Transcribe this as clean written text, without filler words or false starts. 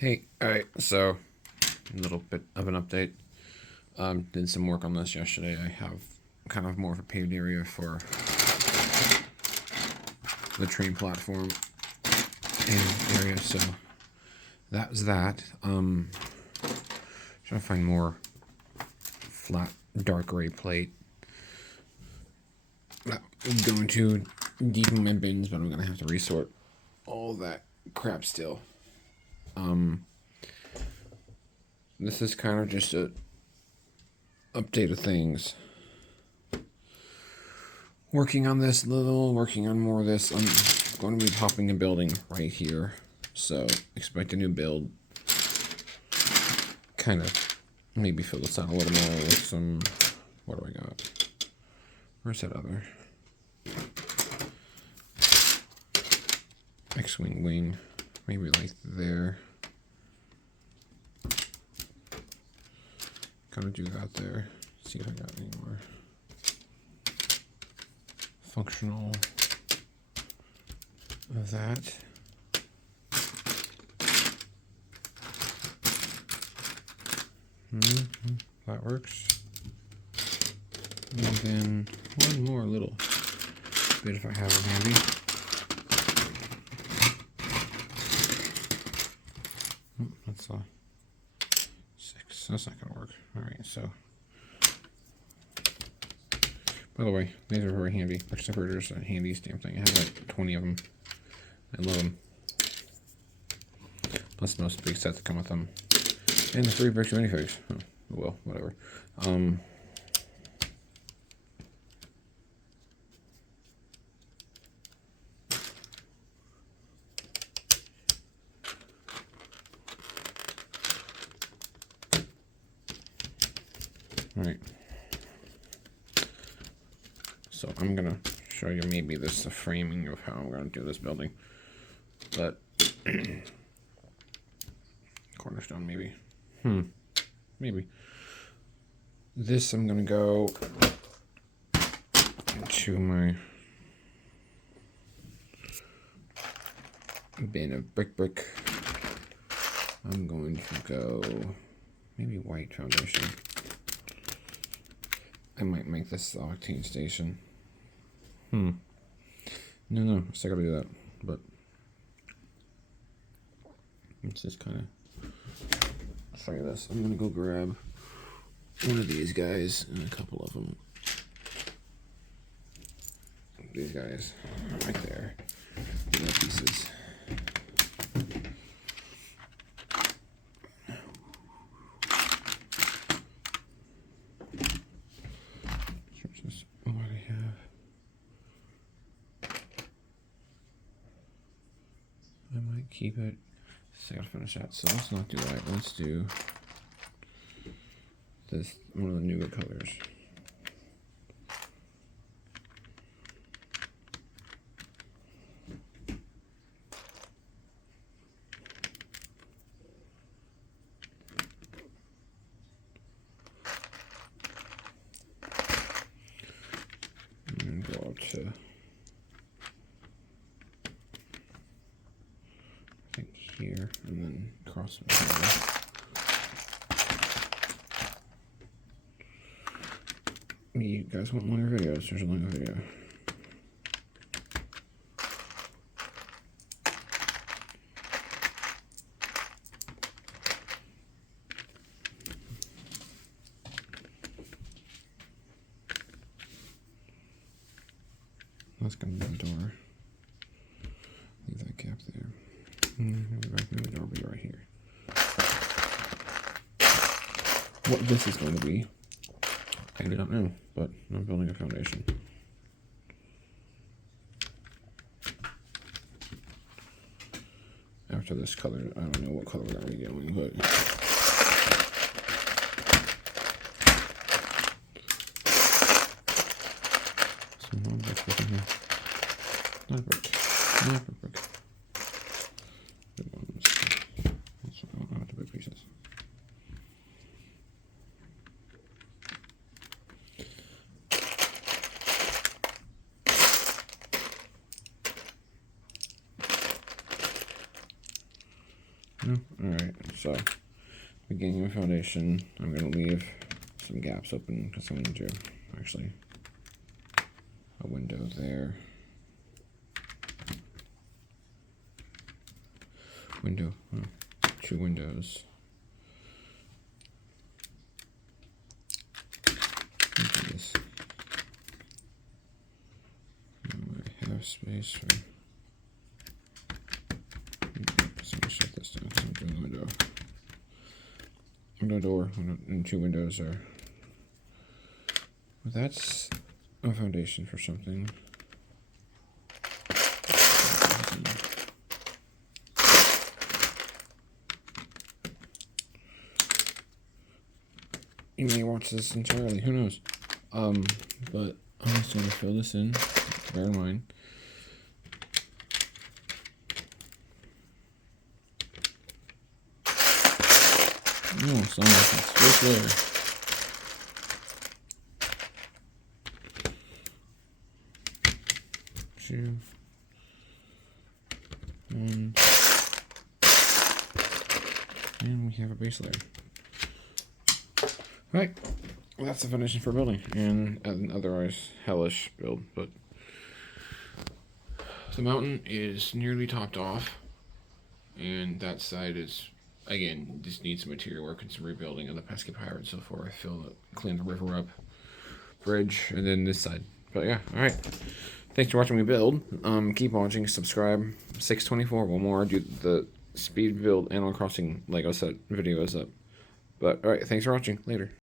Hey, alright, so a little bit of an update. Did some work on this yesterday. I have kind of more of a paved area for the train platform and area, so that was that. Trying to find more flat, dark gray plate. I'm going to deepen my bins, but I'm going to have to resort all that crap still. This is kind of just a update of things. Working on this little, working on more of this. I'm going to be popping a building right here, so expect a new build. Kind of maybe fill this out a little more with some. What do I got? Where's that other X-wing wing? Maybe like there. Kind of do that there. See if I got any more functional of that. That works. And then one more little bit if I have it handy. That's 6. That's not gonna work. All right, so. By the way, these are very handy. Brick separators, a handy stamp thing. I have like 20 of them. I love them. Plus most big sets that come with them. And the 3 bricks minifigs. Oh, well, whatever. All right. So I'm gonna show you maybe the framing of how I'm gonna do this building, but cornerstone maybe. Maybe. This I'm gonna go to my bin of brick. I'm going to go maybe white foundation. I might make this the octane station. No, I still gotta do that. But let's just kind of show you this. I'm gonna go grab one of these guys and a couple of them. These guys right there. Little pieces. Just what I have. I might keep it. So I gotta finish that. So let's not do that. Let's do this one of the newer colors. And go up to I think here and then cross it over. You guys want longer videos? There's a longer video. That's gonna be the door. Leave that gap there. Maybe the door will be right here. What this is going to be, I do not know, but I'm building a foundation. After this color, I don't know what color we're going to be going, but some more brick in here. Not brick. Good ones. Also, I don't know what the big pieces. No? Alright, so beginning of foundation, I'm going to leave some gaps open because I'm going to do actually a window there. Window, two windows. Into this. I have space for. So I'm gonna shut this down. So I'm doing the window. Window door and two windows are. Well, that's a foundation for something. You may watch this entirely, who knows? But I'm just gonna fill this in, bear in mind. No, it's first layer. Two. One. And we have a base layer. Right, well, that's the foundation for building, and an otherwise hellish build, but the mountain is nearly topped off, and that side is, again, just needs some material work and some rebuilding of the pesky pyre and so forth. Clean the river up, bridge, and then this side. But yeah, alright. Thanks for watching me build. Keep watching, subscribe. 624, one more, do the speed build Animal Crossing Lego set video is up. But alright, thanks for watching. Later.